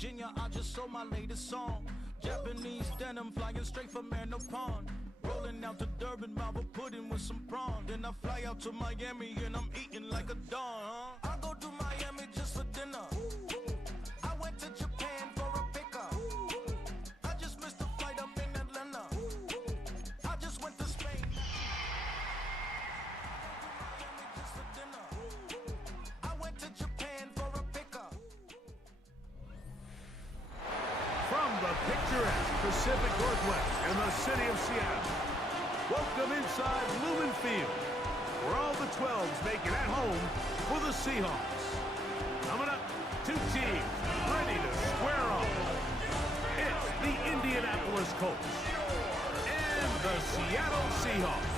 Virginia, I just sold my latest song. Japanese denim flying straight from Manapon. Rolling out to Durban, Marble pudding with some prawn. Then I fly out to Miami and I'm eating like a don. I go to Miami just for dinner. I went to Japan for a pickup. I just missed the flight, I'm in Atlanta. I just went to Spain. I went to Japan for a pickup. From the picturesque Pacific Northwest in the city of Seattle, welcome inside Lumen Field, where all the 12s make it at home for the Seahawks. Coming up, two teams ready to square off. It's the Indianapolis Colts and the Seattle Seahawks.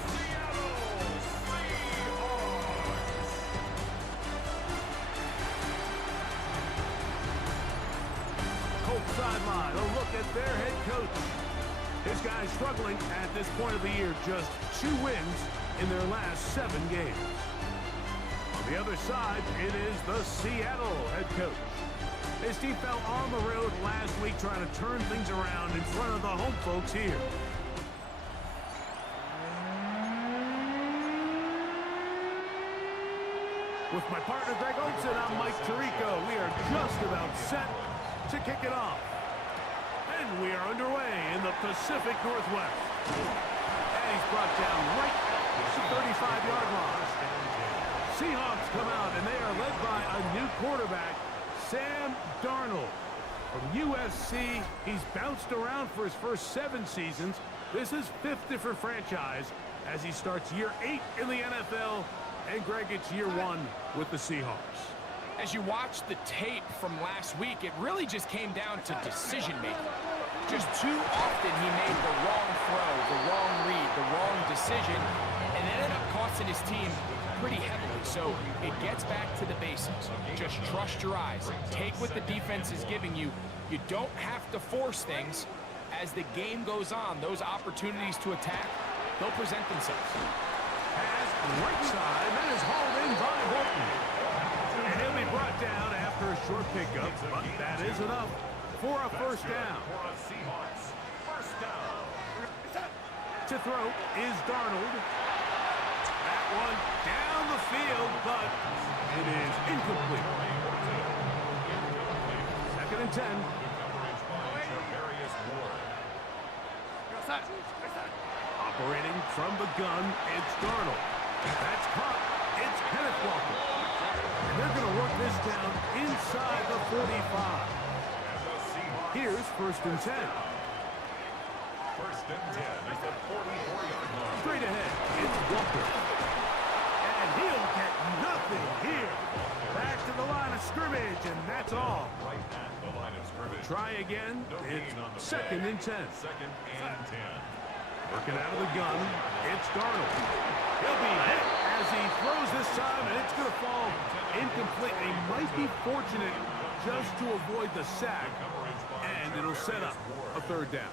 Colts sideline, a look at their head coach. This guy's struggling at this point of the year, just 2 wins in their last 7 games. On the other side, it is the Seattle head coach. His team fell on the road last week trying to turn things around in front of the home folks here. With my partner Greg Olson, I'm Mike Tirico. We are just about set to kick it off. And we are underway in the Pacific Northwest. And he's brought down right at the 35-yard line. Seahawks come out, and they are led by a new quarterback, Sam Darnold. From USC, he's bounced around for his first 7 seasons. This is 5th different franchise as he starts year 8 in the NFL. And Greg, it's year 1 with the Seahawks. As you watch the tape from last week, it really just came down to decision-making. Just too often he made the wrong throw, the wrong read, the wrong decision, and it ended up costing his team pretty heavily. So it gets back to the basics. Just trust your eyes. Take what the defense is giving you. You don't have to force things. As the game goes on, those opportunities to attack, they'll present themselves. Pass right side, that is hauled in by Horton. And he'll be brought down after a short pickup, but that is enough for a first down. To throw is Darnold. That one down the field, but it is incomplete. 2nd and 10. Operating from the gun, it's Darnold. That's caught. It's Kenneth Walker. And they're going to work this down inside the 45. Here's 1st and 10. 1st and 10 is the 44-yard line. Straight ahead, it's Walker. And he'll get nothing here. Back to the line of scrimmage, and that's all. Right at the line of scrimmage. Try again. It's 2nd and 10. 2nd and 10. Working out of the gun, it's Darnold. He'll be hit as he throws this time, and it's going to fall incomplete. They might be fortunate just to avoid the sack, and it'll set up a 3rd down.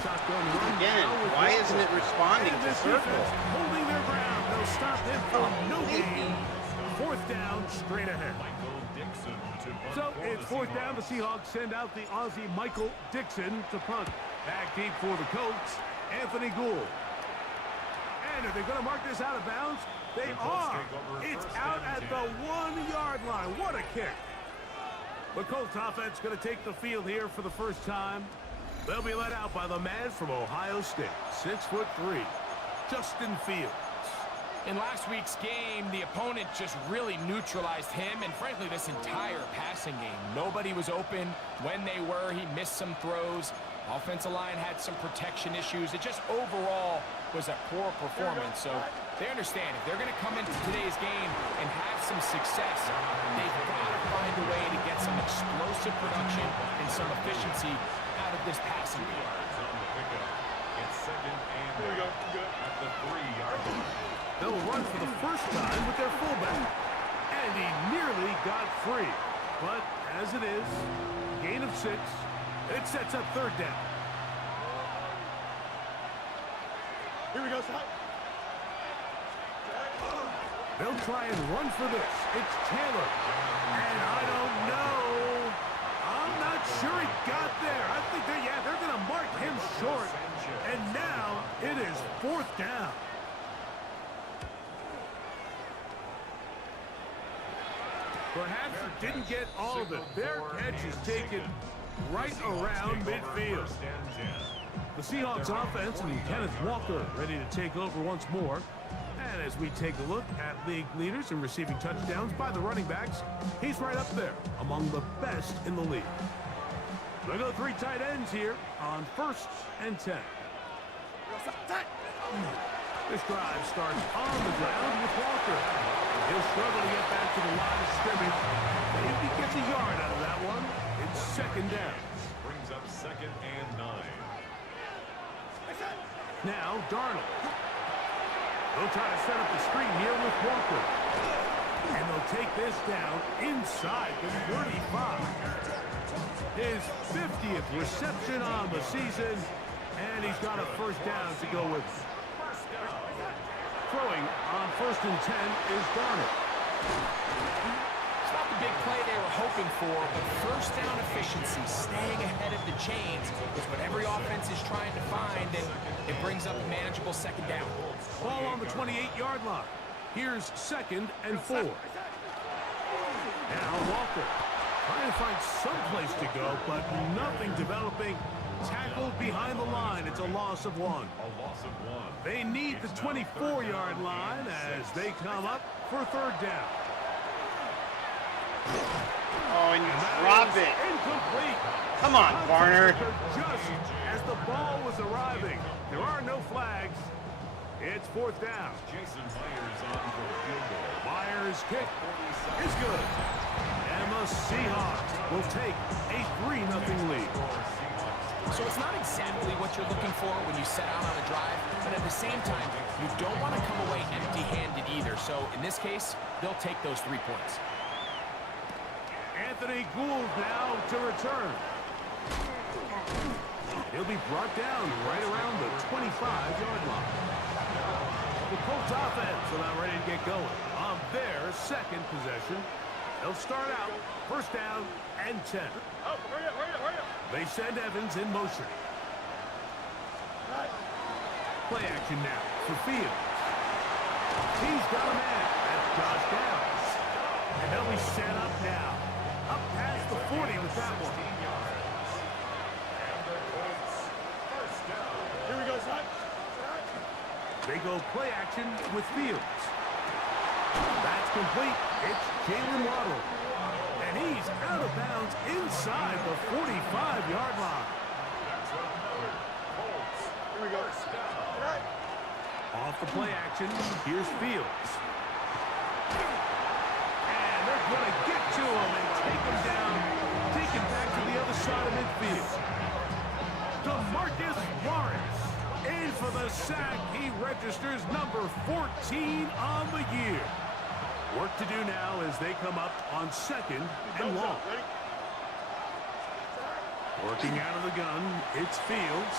Shotgun run. Again, why isn't it responding to circle? Holding their ground. They'll stop him for no gain. 4th down, straight ahead. So it's 4th down. The Seahawks send out the Aussie Michael Dixon to punt. Back deep for the Colts, Anthony Gould. And are they going to mark this out of bounds? They are. It's out at the 1-yard line. What a kick. The Colts offense going to take the field here for the first time. They'll be led out by the man from Ohio State, 6'3", Justin Fields. In last week's game, the opponent just really neutralized him and, frankly, this entire passing game. Nobody was open. When they were, he missed some throws. Offensive line had some protection issues. It just overall was a poor performance. So they understand if they're going to come into today's game and have some success, they've got to find a way to get some explosive production and some efficiency out of this passing game. It's 2nd and at the 3-yard line. They'll run for the first time with their fullback. And he nearly got free. But as it is, gain of 6, it sets up 3rd down. Here we go, Scott. They'll try and run for this. It's Taylor. And I don't know. I'm not sure he got there. I think they're going to mark him short. And now it is 4th down. Perhaps he didn't get all of it. Their catch is taken right around midfield. The Seahawks offense and Kenneth Walker ready to take over once more. And as we take a look at league leaders in receiving touchdowns by the running backs, he's right up there among the best in the league. They go 3 tight ends here on 1st and 10. This drive starts on the ground with Walker. He'll struggle to get back to the line of scrimmage. If he gets a yard out of that one, it's 2nd down. Brings up 2nd and 9. Now, Darnold. They'll try to set up the screen here with Walker. And they'll take this down inside the 35. His 50th reception on the season. And he's got a 1st down to go with. Throwing on 1st and 10 is Darnold. It's not the big play they were hoping for, but 1st down efficiency, staying ahead of the chains, is what every offense is trying to find, and it brings up a manageable 2nd down. Ball on the 28-yard line. Here's 2nd and 4. Now Walker trying to find some place to go, but nothing developing. Tackled behind the line. It's a loss of 1. A loss of 1. They need the 24-yard line as they come up for 3rd down. Oh, and you drop it. Incomplete. Come on, Varner. Just as the ball was arriving, there are no flags. It's 4th down. Jason Myers on for the field goal. Myers' kick is good. And the Seahawks will take a 3-0 lead. So it's not exactly what you're looking for when you set out on a drive, but at the same time, you don't want to come away empty-handed either. So in this case, they'll take those 3 points. Anthony Gould now to return. He'll be brought down right around the 25-yard line. The Colts offense are now ready to get going on their 2nd possession. They'll start out 1st down and 10. They send Evans in motion. Play action now for Fields. He's got a man. That's Josh Downs. And they'll be set up now. Up past the 40 with that one. Here we go, son. They go play action with Fields. That's complete. It's Jalen Waddle. And he's out of bounds inside the 45-yard line. Here we go. Off the play action, here's Fields. And they're going to get to him and take him down. Take him back to the other side of midfield. DeMarcus Lawrence in for the sack. He registers number 14 on the year. Work to do now as they come up on 2nd and long. Working out of the gun, it's Fields.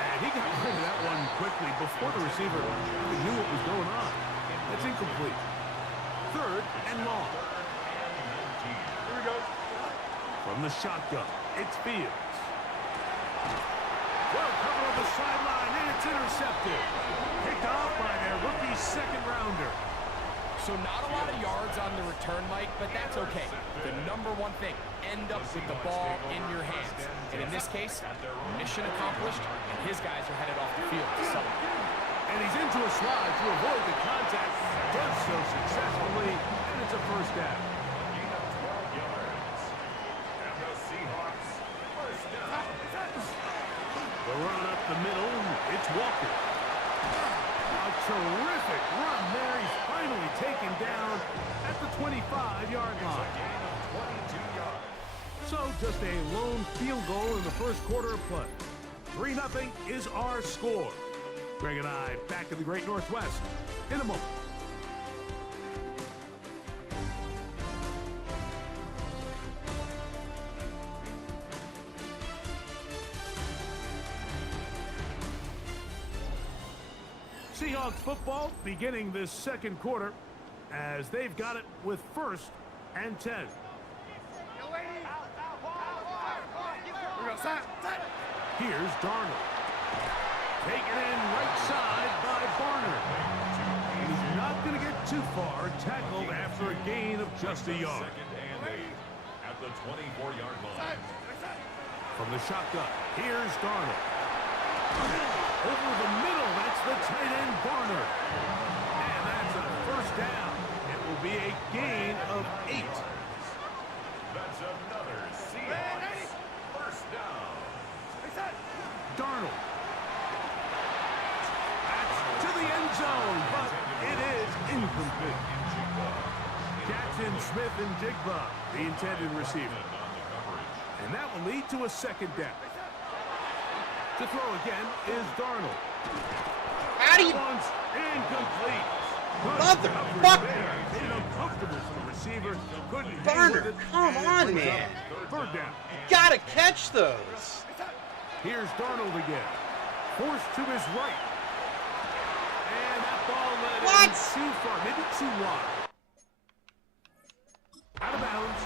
And he got rid of that one quickly before the receiver even knew what was going on. That's incomplete. 3rd and long. Here we go. From the shotgun, it's Fields. Well covered on the sideline, and it's intercepted. Picked off by their rookie 2nd-rounder. So not a lot of yards on the return, Mike, but that's okay. The number 1 thing, end up with the ball in your hands. And in this case, mission accomplished, and his guys are headed off the field to celebrate. And he's into a slide to avoid the contact. Does so successfully, and it's a 1st down. Gain of 12 yards. And the Seahawks 1st down. The run up the middle, it's Walker. A terrific run there. He's finally taken down at the 25-yard line. Gain of 22 yards. So just a lone field goal in the 1st quarter of play. 3-0 is our score. Greg and I back in the Great Northwest in a moment. Seahawks football beginning this 2nd quarter. as they've got it with 1st and 10. Here's Darnold. Taken in right side by Barner. He's not going to get too far, tackled after a gain of just a yard. Second and 8 at the 24-yard line. From the shotgun, here's Darnold. Over the middle, that's the tight end Barner. And that's a 1st down. It will be a gain of 8. That's another Seahawks 1st down. Darnold. That's to the end zone, but it is incomplete. Jackson, Smith, and Jigba, the intended receiver. And that will lead to a 2nd down. To throw again is Darnold. How do you... One's incomplete. Motherfucker! Made it uncomfortable for the receiver. Couldn't Barner, come on, man. 3rd down. Gotta catch those. Here's Darnold again. Forced to his right. And that ball led in too far, maybe too wide. Out of bounds.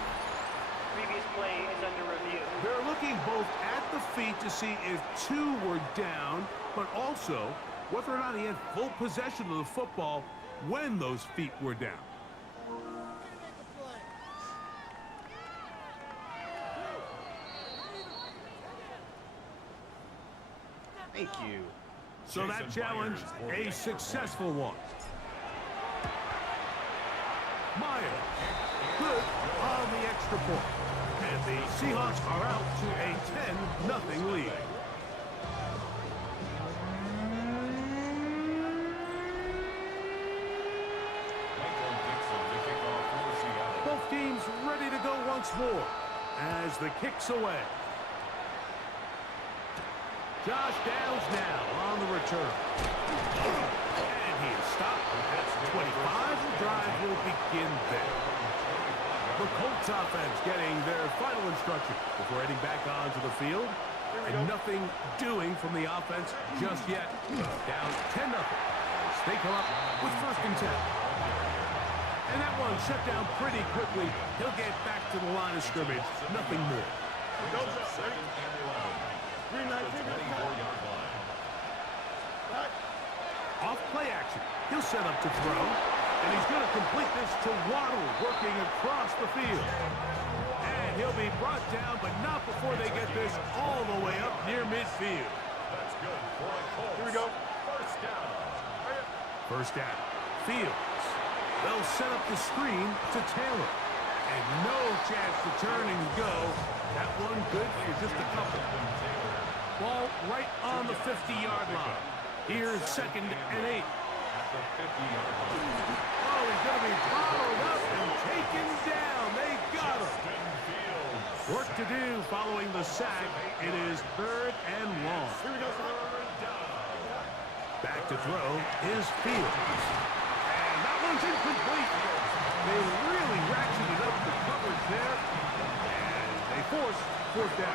Previous play is under review. They're looking both at the feet to see if 2 were down, but also whether or not he had full possession of the football when those feet were down. Thank you. So that challenge, a successful one. Meyer, good on the extra point. And the Seahawks are out to a 10-0 lead. Both teams ready to go once more as the kick's away. Josh Downs now on the return. And he is stopped. That's 25. The drive will begin there. The Colts offense getting their final instruction before heading back onto the field. And nothing doing from the offense just yet. Down 10-0. They come up with 1st and 10. And that one shut down pretty quickly. He'll get back to the line of scrimmage. Nothing more. Off play action. He'll set up to throw. And he's going to complete this to Waddle, working across the field. And he'll be brought down, but not before they get this all the way up near midfield. That's good for a Colts. Here we go. 1st down. 1st down. Fields. They'll set up the screen to Taylor. And no chance to turn and go. That one good for just a couple. Ball right on the 50-yard line. Here's 2nd and 8. Oh, he's going to be bottled up and taken down. They got him. Work to do following the sack. It is 3rd and long. Back to throw is Fields. And that one's incomplete. They really ratcheted up the coverage there. And they force 4th down.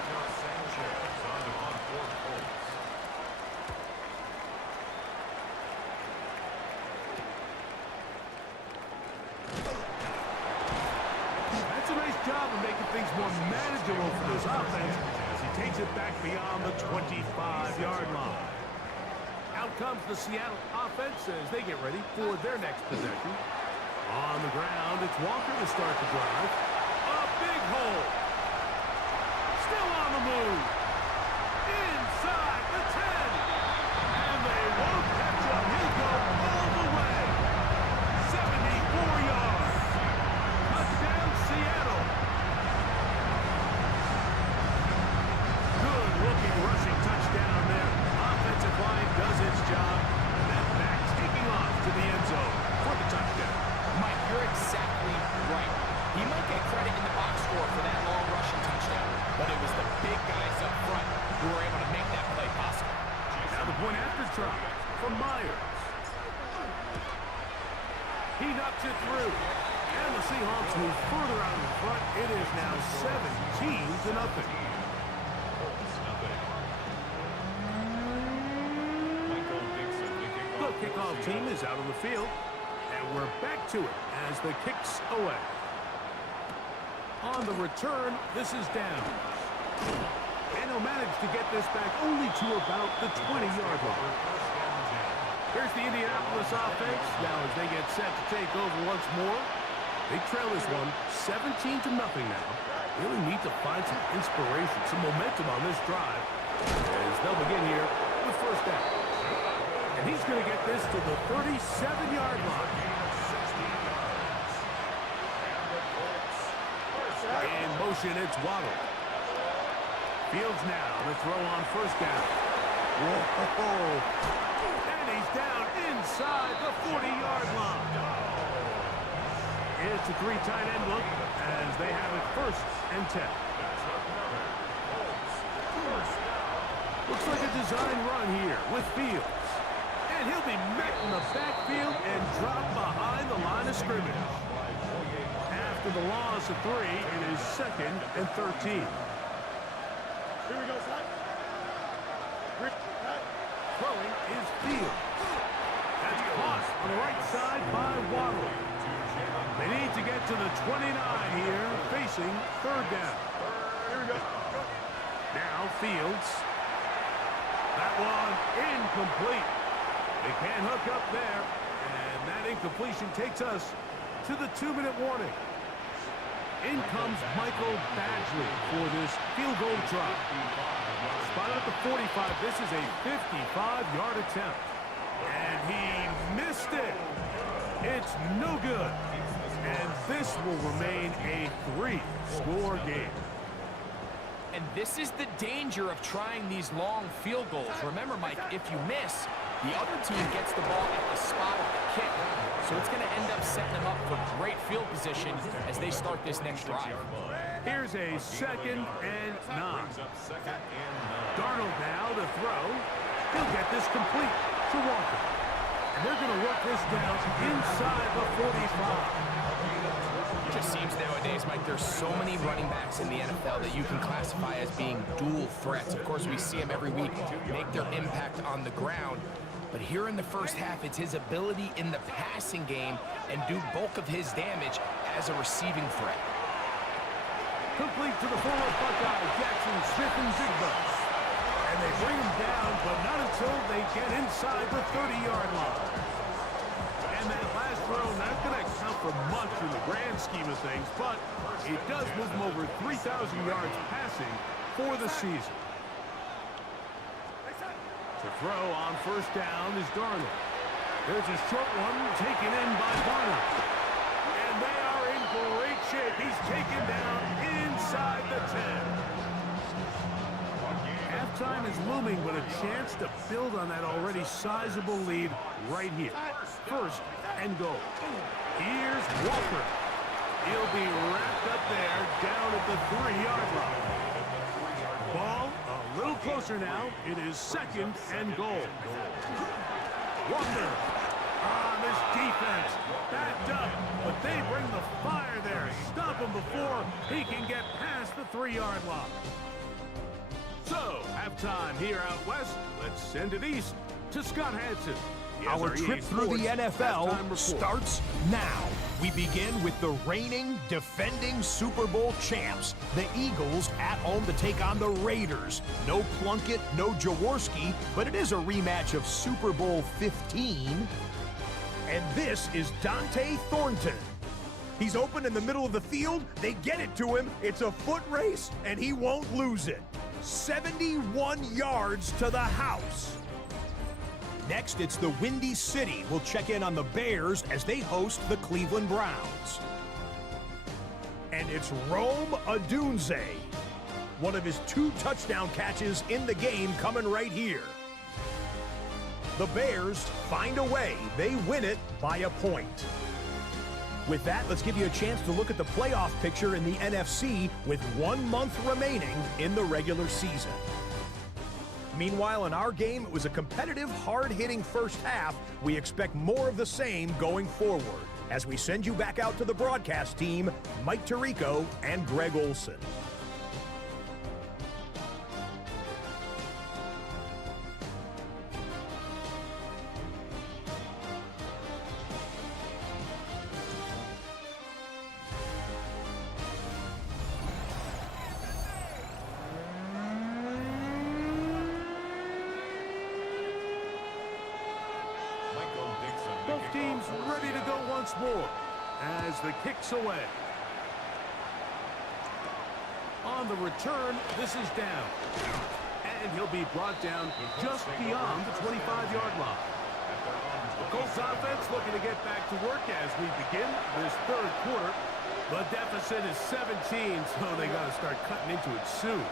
That's a nice job of making things more manageable for this offense as he takes it back beyond the 25-yard line. Out comes the Seattle offense as they get ready for their next possession. On the ground, it's Walker to start the drive. A big hole. Still on the move. Inside the 10. And they won't catch him. He'll go all the way. 74 yards. Touchdown, Seattle. Good-looking rushing touchdown there. Offensive line does its job. And that back taking off to the end zone for the touchdown. Mike, you're exactly right. He might get credit in the box score for that long rushing touchdown, but it was the big guys up front who were able to make that play possible. Now the point after try from Myers. He knocks it through. And the Seahawks move further out in front. It is now 17-0. The kickoff team is out on the field. And we're back to it as the kick's away. On the return, this is down. And he'll manage to get this back only to about the 20-yard line. Here's the Indianapolis offense. Now as they get set to take over once more. They trail this one 17-0 now. Really need to find some inspiration, some momentum on this drive. As they'll begin here with first down. And he's going to get this to the 37-yard line. In motion, it's Waddle. Fields now to throw on first down. Whoa! And he's down inside the 40-yard line. It's a 3 tight end look as they have it 1st and 10. Looks like a design run here with Fields. And he'll be met in the backfield and dropped behind the line of scrimmage. After the loss of 3, it is 2nd and 13. Here we go, son. Throwing is Fields. That's caught on the right side by Waddle. They need to get to the 29 here, facing 3rd down. Here we go. Now Fields. That one incomplete. They can't hook up there, and that incompletion takes us to the 2-minute warning. In comes Michael Badgley for this field goal try. Spotted at the 45. This is a 55-yard attempt. And he missed it. It's no good. And this will remain a 3-score game. And this is the danger of trying these long field goals. Remember, Mike, if you miss, the other team gets the ball at the spot of the kick. So it's going to end up setting them up for great field position as they start this next drive. Here's a 2nd and 9. Darnold now to throw. He'll get this complete to Walker. And they're going to work this down inside the 45. It just seems nowadays, Mike, there's so many running backs in the NFL that you can classify as being dual threats. Of course, we see them every week make their impact on the ground. But here in the first half, it's his ability in the passing game and do bulk of his damage as a receiving threat. Complete to the former Buckeye, Jackson Smith-Njigba. And they bring him down, but not until they get inside the 30-yard line. And that last throw, not going to count for much in the grand scheme of things, but it does move him over 3,000 yards passing for the season. To throw on first down is Darnold. There's a short one taken in by Barnum. And they are in great shape. He's taken down inside the 10. Halftime is looming, but a chance to build on that already sizable lead right here. 1st and goal. Here's Walker. He'll be wrapped up there down at the 3-yard line. Ball a little closer now. It is 2nd and goal. Walker on this defense. Backed up, but they bring the fire there. Stop him before he can get past the 3-yard line. So, halftime here out west. Let's send it east to Scott Hansen. Our trip through the NFL starts now. We begin with the reigning, defending Super Bowl champs, the Eagles, at home to take on the Raiders. No Plunkett, no Jaworski, but it is a rematch of Super Bowl 15. And this is Dante Thornton. He's open in the middle of the field. They get it to him. It's a foot race, and he won't lose it. 71 yards to the house. Next, it's the Windy City. We'll check in on the Bears as they host the Cleveland Browns. And it's Rome Odunze. One of his 2 touchdown catches in the game coming right here. The Bears find a way. They win it by a point. With that, let's give you a chance to look at the playoff picture in the NFC with 1 month remaining in the regular season. Meanwhile, in our game, it was a competitive, hard-hitting first half. We expect more of the same going forward. As we send you back out to the broadcast team, Mike Tirico and Greg Olson. ready to go once more as the kick's away. On the return, this is down. And he'll be brought down just beyond the 25-yard line. The Colts offense looking to get back to work as we begin this third quarter. The deficit is 17, so they got to start cutting into it soon.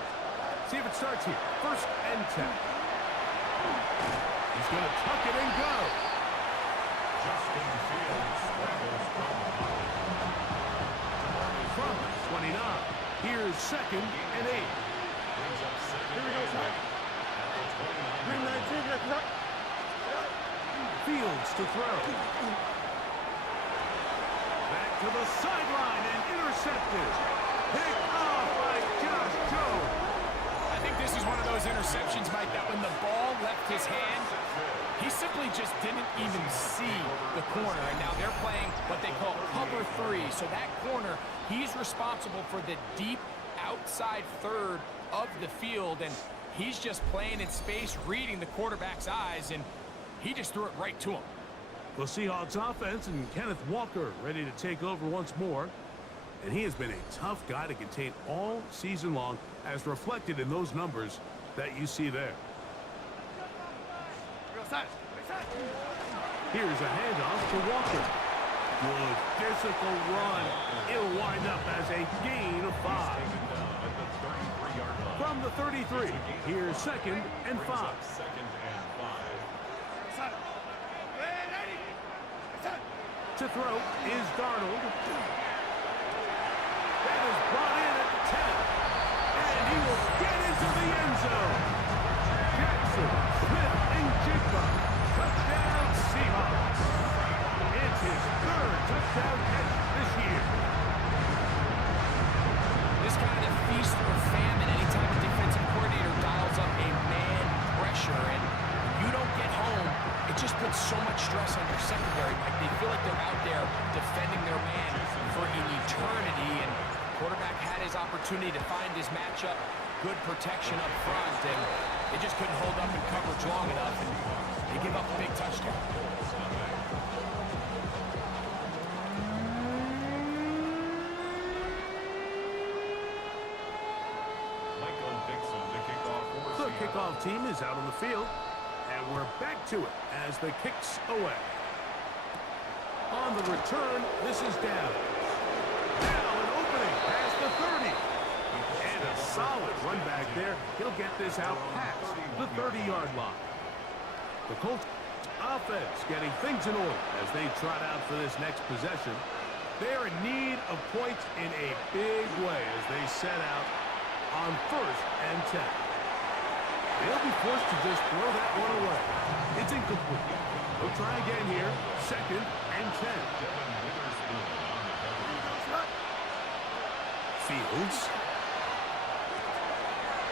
See if it starts here. 1st and 10. He's going to tuck it and go. Justin Fields scrambles From 29. Here's 2nd and 8. brings up second. Here we go, at the 29. Fields to throw. Back to the sideline and intercepted. Picked off by Josh Jones. I think this is one of those interceptions, Mike, that when the ball left his hand, he simply just didn't even see the corner. And now they're playing what they call cover 3. So that corner, he's responsible for the deep outside third of the field. And he's just playing in space, reading the quarterback's eyes, and he just threw it right to him. The Seahawks offense and Kenneth Walker ready to take over once more. And he has been a tough guy to contain all season long, as reflected in those numbers that you see there. Here's a handoff to Walker. Good physical run. It'll wind up as a gain of 5. From the 33, here's 2nd and 5. To throw is Darnold. That is brought in at the 10. And he will get into the end zone. Jackson, Smith, and Jigba. Touchdown, Seahawks. It's his 3rd touchdown catch this year. This kind of feast or famine anytime a defensive coordinator dials up a man pressure, and you don't get home, it just puts so much stress on your secondary. Like, they feel like they're out there defending their man for an eternity, and quarterback had his opportunity to find his matchup, good protection up front, and they just couldn't hold up in coverage long enough, and they give up a big touchdown. The kickoff team is out on the field, and we're back to it as the kick's away. On the return, this is down. Now an opening past the 30. And a solid run back there. He'll get this out past the 30-yard line. The Colts offense getting things in order as they trot out for this next possession. They're in need of points in a big way as they set out on 1st and 10. They'll be forced to just throw that one away. It's incomplete. They'll try again here. 2nd and 10. Fields.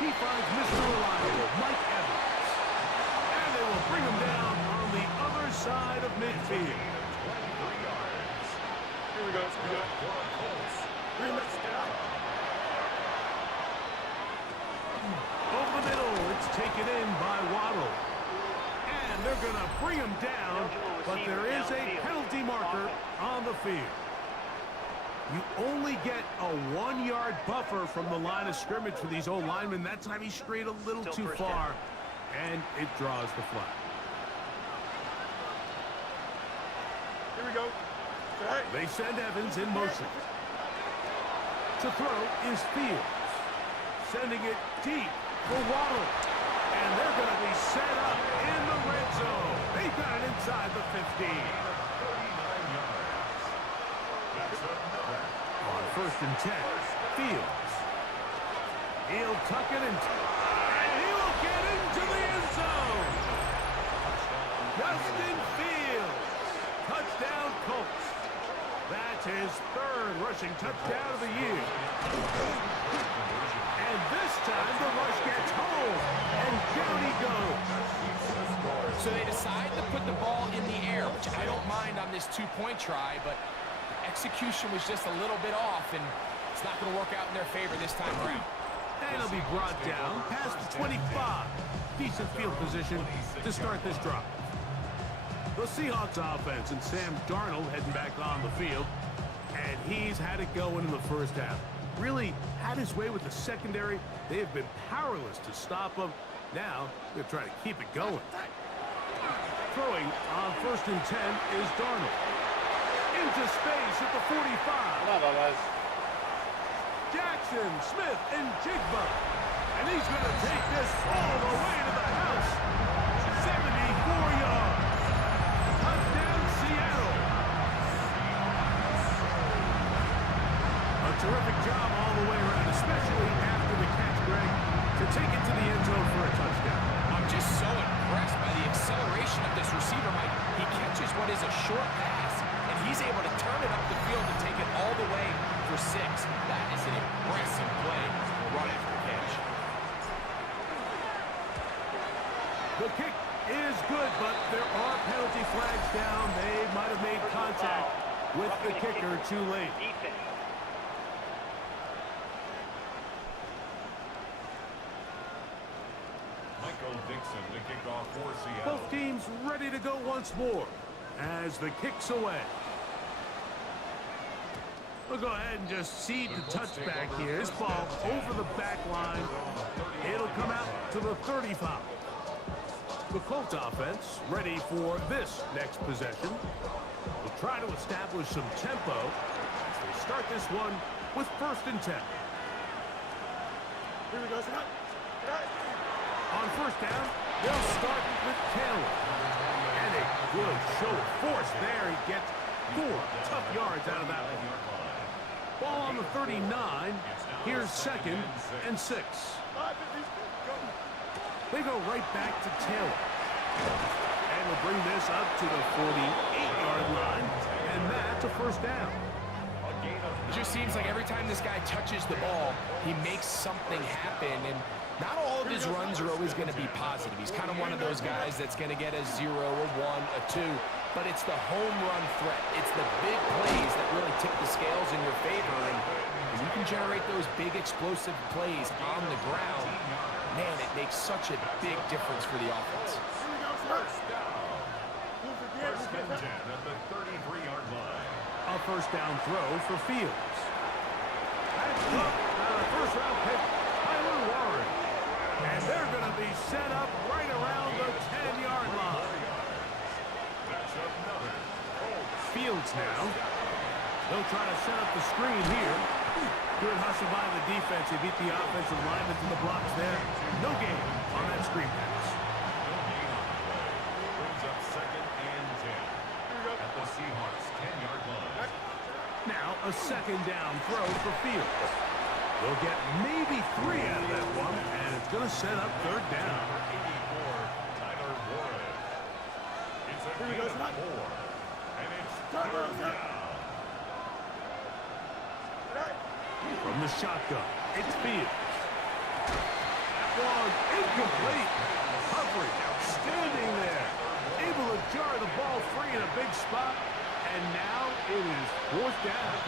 He finds Mr. Reliable, Mike Evans. And they will bring him down on the other side of midfield. 23 yards. Here we go. Over the middle, it's taken in by Waddle. And they're going to bring him down, but there is a penalty marker on the field. You only get a 1-yard buffer from the line of scrimmage for these old linemen. That time he strayed a little too far, and it draws the flag. Here we go. They send Evans in motion. To throw is Fields. Sending it deep for Waddle. And they're going to be set up in the red zone. They got it inside the 15. 39 yards. That's another. On 1st and 10, Fields. He'll tuck it and he will get into the end zone. Justin Fields. Touchdown Colts. That's his 3rd rushing touchdown of the year. And this time the rush gets home, and down he goes. So they decide to put the ball in the air, which I don't mind on this 2-point try, but the execution was just a little bit off, and it's not going to work out in their favor this time around. And he'll be brought down past the 25. Decent field position to start this drive. The Seahawks offense and Sam Darnold heading back on the field. And he's had it going in the first half. Really had his way with the secondary. They have been powerless to stop him. Now they're trying to keep it going. Throwing on 1st and 10 is Darnold. Into space at the 45. Jackson, Smith, and Jigba. And he's going to take this all the way to the house. 74 yards. Touchdown, Seattle. A terrific job all the way around, especially after the catch, Greg, to take it to the end zone for a touchdown. I'm just so impressed by the acceleration of this receiver, Mike. He catches what is a short pass, and he's able to turn it up the field and take it all the way for 6. That is an impressive play to run after catch. The kick is good, but there are penalty flags down. They might have made contact with the kicker too late. To kick off for Seattle. Both teams ready to go once more as the kick's away. We'll go ahead and just seed the touchback here. This ball over the back line. It'll come out to the 35. The Colts offense ready for this next possession. We'll try to establish some tempo as they start this one with 1st and 10. Here we go, Scott. On 1st down, they'll start with Taylor. And a good show of force there. He gets 4 tough yards out of that one. Ball on the 39. Here's 2nd and 6. They go right back to Taylor. And we'll bring this up to the 48-yard line. And that's a 1st down. It just seems like every time this guy touches the ball, he makes something happen. And not all of his runs are always going to be positive. He's kind of one of those guys that's going to get a 0, a 1, a 2. But it's the home run threat. It's the big plays that really tip the scales in your favor. And if you can generate those big explosive plays on the ground, man, it makes such a big difference for the offense. First and 10 at the 33-yard line. A 1st down throw for Fields. That's a 1st-round pick, Tyler Warren. And they're going to be set up right around the 10-yard line. Fields now. They'll try to set up the screen here. Good hustle by the defense. They beat the offensive linemen to the blocks there. No gain on that screen pass. Brings up 2nd and 10 at the Seahawks 10-yard line. Now a 2nd down throw for Fields. They'll get maybe 3 out of that one, and it's going to set up 3rd down. Tyler Warren. It's a gain of 4, and it's 3rd down. From the shotgun, it's Fields. That one incomplete. Coverage outstanding there. Able to jar the ball free in a big spot, and now it is 4th down.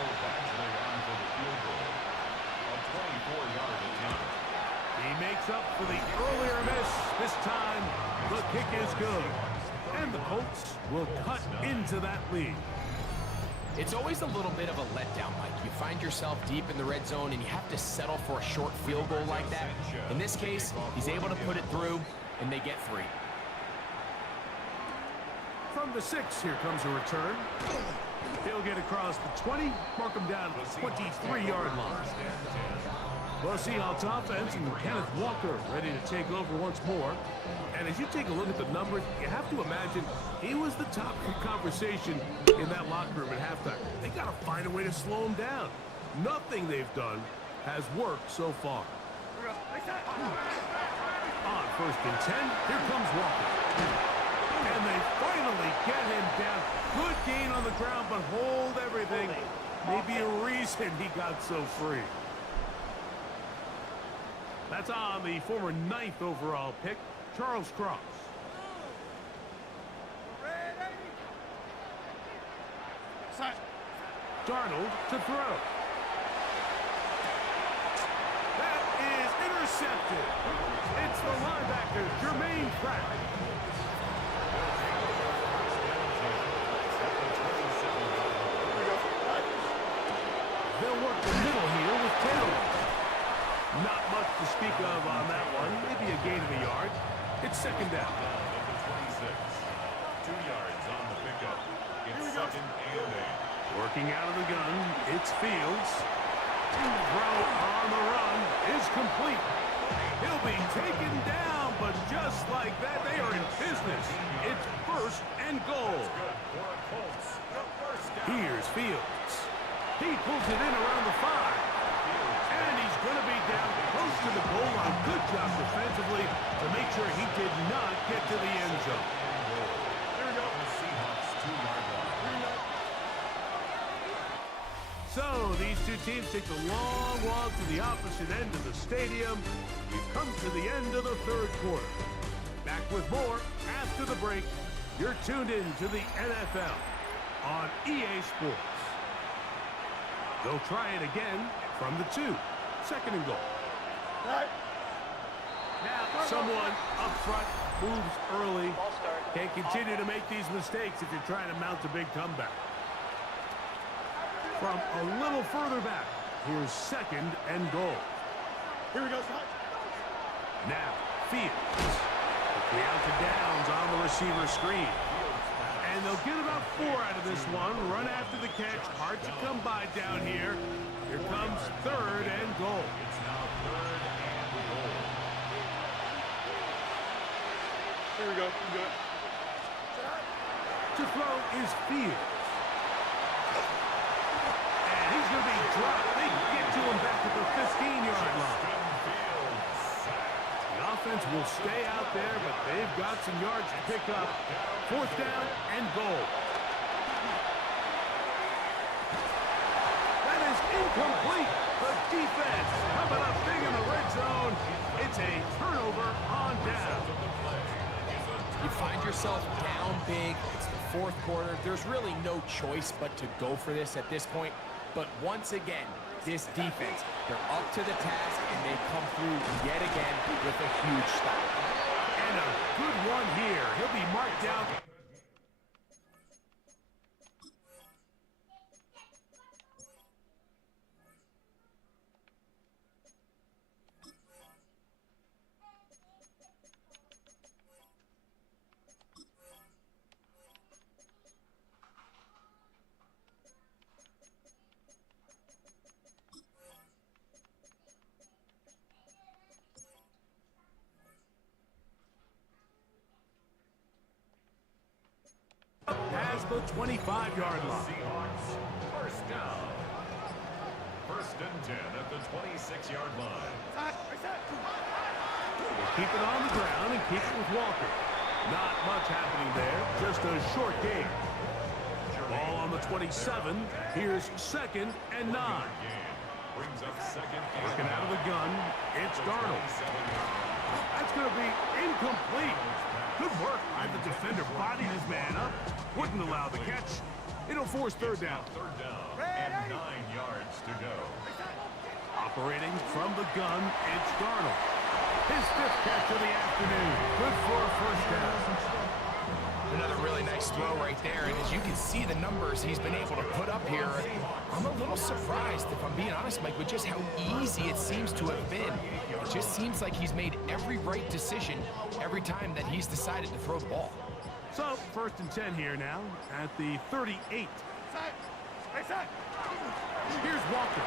He makes up for the earlier miss. This time, the kick is good. And the Colts will cut into that lead. It's always a little bit of a letdown, Mike. You find yourself deep in the red zone, and you have to settle for a short field goal like that. In this case, he's able to put it through, and they get 3. From the 6, here comes a return. He'll get across the 20, mark him down at the 23-yard line. Well, Seahawks offense and Kenneth Walker ready to take over once more. And as you take a look at the numbers, you have to imagine he was the top conversation in that locker room at halftime. They got to find a way to slow him down. Nothing they've done has worked so far. On 1st and 10, here comes Walker. And they finally get him down. Good gain on the ground, but hold everything. Maybe a reason he got so free. That's on the former 9th overall pick, Charles Cross. Darnold to throw. That is intercepted. It's the linebacker, Jermaine Pratt. They'll work the middle here with Taylor. Not much to speak of on that one. Maybe a gain of a yard. It's second down. Number 26. 2 yards on the pickup. It's second and 8. Working out of the gun, it's Fields. Throw on the run is complete. He'll be taken down, but just like that, they are in business. It's first and goal. Here's Fields. He pulls it in around the 5. And he's going to be down close to the goal line. Good job defensively to make sure he did not get to the end zone. Here we go. The Seahawks 2-yard line. So these two teams take the long walk to the opposite end of the stadium. We've come to the end of the third quarter. Back with more after the break. You're tuned in to the NFL on EA Sports. They'll try it again from the 2. Second and goal. Right. Now, someone up front moves early. Can't continue to make these mistakes if you're trying to mount a big comeback. From a little further back, here's second and goal. Here we go, Scott. Now, Fields. Quickly out to Downs on the receiver screen. And they'll get about 4 out of this one. Run after the catch. Hard to come by down here. Here comes third and goal. It's now third and goal. Here we go. We got it. To throw is Fields. And he's going to be dropped. They can get to him back at the 15-yard line. The offense will stay out there, but they've got some yards to pick up. Fourth down and goal. That is incomplete. The defense coming up big in the red zone. It's a turnover on down. You find yourself down big. It's the fourth quarter. There's really no choice but to go for this at this point. But once again, this defense, they're up to the task, and they come through yet again with a huge stop. And a good one here. He'll be marked down. Past the 25-yard line. Seahawks, first down. First and 10 at the 26-yard line. We'll keep it on the ground and keep it with Walker. Not much happening there, just a short gain. Ball on the 27. Here's second and 9. Brings up second. Working out of the gun, it's Darnold. That's going to be incomplete. Good work by the defender, bodied his man up, wouldn't allow the catch. It'll force third down. Third down and 9 yards to go. Operating from the gun, it's Darnold. His 5th catch of the afternoon. Good for a first down. Another really nice throw right there, and as you can see the numbers he's been able to put up here, I'm a little surprised, if I'm being honest, Mike, with just how easy it seems to have been. It just seems like he's made every right decision every time that he's decided to throw the ball. So, first and 10 here now at the 38. Here's Walker.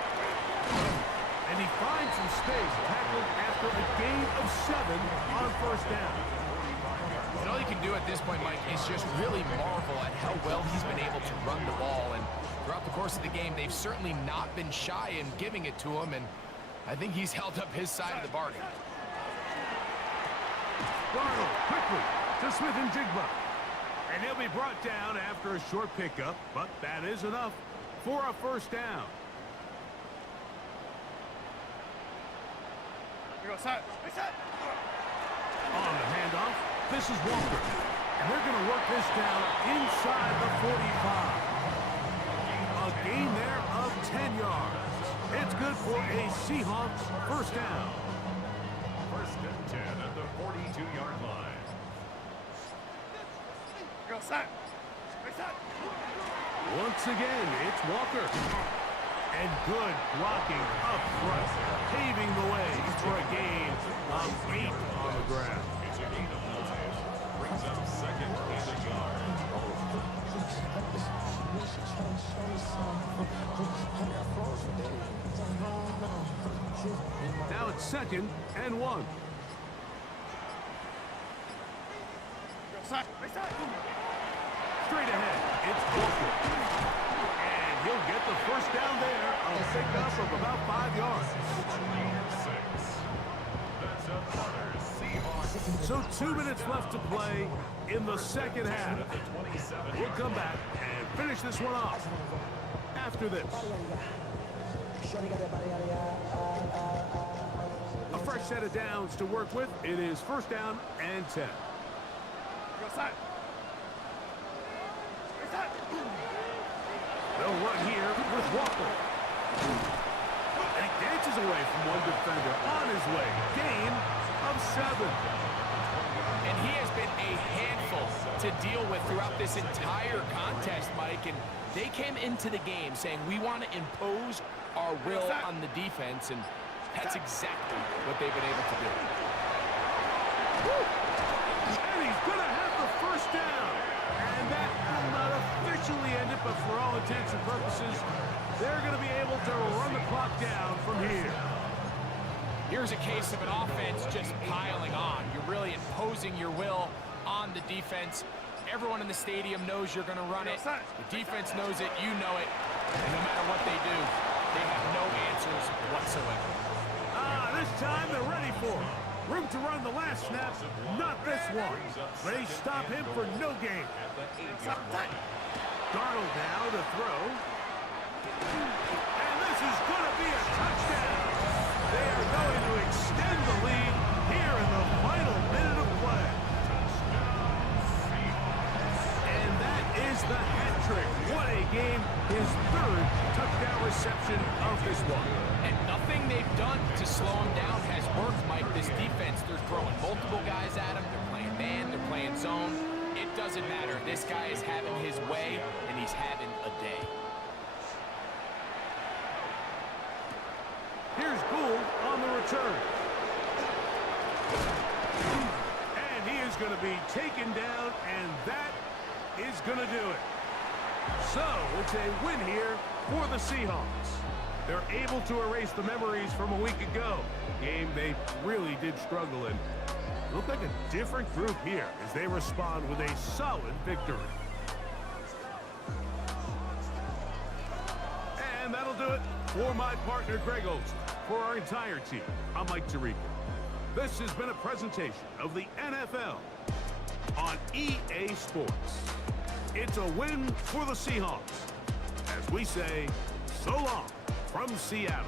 And he finds some space, tackled after a gain of 7 on first down. And all you can do at this point, Mike, is just really marvel at how well he's been able to run the ball. And throughout the course of the game, they've certainly not been shy in giving it to him. And I think he's held up his side of the bargain. Darnold quickly to Smith and Jigba. And he'll be brought down after a short pickup, but that is enough for a first down. Here we go, set. On the handoff, this is Walker. And they're going to work this down inside the 45. A gain there of 10 yards. It's good for a Seahawks first down. First and 10 at the 42-yard line. Once again, it's Walker. And good blocking up front, paving the way for a gain of 8 on the ground. It's a gain of 9. Brings up second and a yard. Now it's 2nd and 1. Straight ahead, it's Walker. And he'll get the first down there, a pickup of about 5 yards. That's a Carter Seahawks. So 2 minutes left to play in the second half. We'll come back and finish this one off after this. A fresh set of downs to work with. It is 1st down and 10. They'll run here with Walker. And he dances away from one defender on his way. Gain of 7. And he has been a handful to deal with throughout this entire contest, Mike. And they came into the game saying, we want to impose our will on the defense. And that's exactly what they've been able to do. And he's going to have the first down. And that will not officially end it, but for all intents and purposes, they're going to be able to run the clock down from here. Here's a case of an offense just piling on. You're really imposing your will on the defense. Everyone in the stadium knows you're going to run it. The defense knows it. You know it. And no matter what they do, they have no answers whatsoever. This time they're ready for it. Room to run the last snap, not this one. They stop him for no gain. Darnold now to throw. And this is going to be a touchdown. They are going to extend the lead here in the final minute of play. And that is the hat trick. What a game. His 3rd touchdown reception of this one. And nothing they've done to slow him down has worked, Mike. This defense, they're throwing multiple guys at him. They're playing man, they're playing zone. It doesn't matter. This guy is having his way, and he's having a day. Here's Gould on the return. And he is going to be taken down, and that is going to do it. So, it's a win here for the Seahawks. They're able to erase the memories from a week ago. Game they really did struggle in. Look like a different group here as they respond with a solid victory. And that'll do it for my partner, Greg Olson. For our entire team, I'm Mike Tirico. This has been a presentation of the NFL on EA Sports. It's a win for the Seahawks. As we say, so long from Seattle.